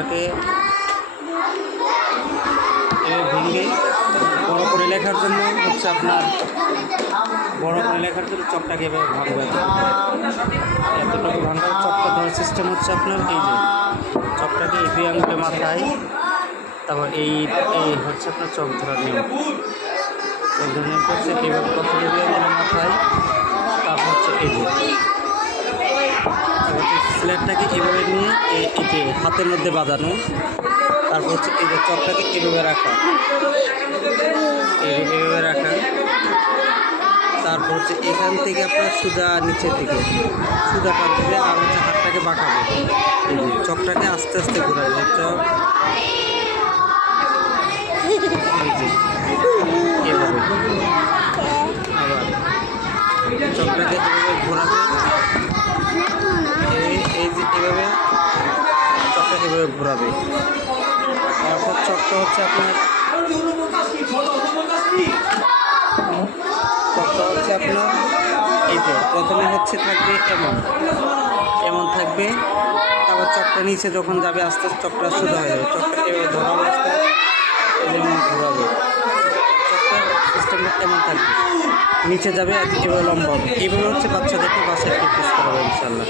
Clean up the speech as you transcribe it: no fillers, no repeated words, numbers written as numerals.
চকটাকে ভেঙে বড় করে লেখার জন্য হচ্ছে আপনার চকটাকে এভাবে ভাঙবে। এতটুকু ভাঙার চকটা ধরার সিস্টেম হচ্ছে আপনার এই যে চকটাকে এই দুই আঙুলে মাথায়, তারপর এই হচ্ছে আপনার চক ধরার নিয়ম। চক ধরার নিয়ম হচ্ছে এইভাবে প্রথমে দুই আঙুলে মাথায়, তারপর হচ্ছে এই যে স্লেটটাকে এভাবে নিয়ে এই যে হাতের মধ্যে বাঁধানো, তারপর হচ্ছে এই যে চকটাকে এভাবে রাখা, এভাবে রাখা, তারপর হচ্ছে এখান থেকে আপনার সুদা নিচের দিকে সুদা টানবে, আর হচ্ছে হাতটাকে বাঁকাবে, এই যে চকটাকে আস্তে আস্তে ঘোরাবে, চক এই যে এভাবে, আবার চকটাকে এভাবে ঘোরাবে, এই যে এভাবে চকটাকে এভাবে ঘোরাবে। তারপর চকটা হচ্ছে আপনার এই যে প্রথমে হচ্ছে থাকবে এমন থাকবে, তারপর চকটা নিচে যখন যাবে আস্তে আস্তে চকটা সোজা হয়ে যাবে, চকটা এভাবে ধরা অবস্থায় যেমন ঘোরাবে, চকটার সিস্টেমটা এমন থাকবে, নিচে যাবে আর এভাবে লম্বা হবে। এইভাবে হচ্ছে বাচ্চাদেরকে বাসায় প্র্যাকটিস করাবে ইনশাআল্লাহ।